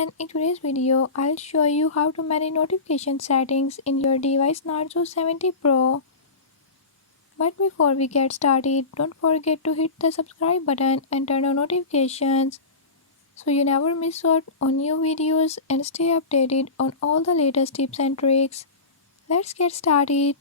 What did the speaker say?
and in today's video I'll show you how to manage notification settings in your device Narzo 70 Pro. But before we get started, don't forget to hit the subscribe button and turn on notifications so you never miss out on new videos and stay updated on all the latest tips and tricks. Let's get started.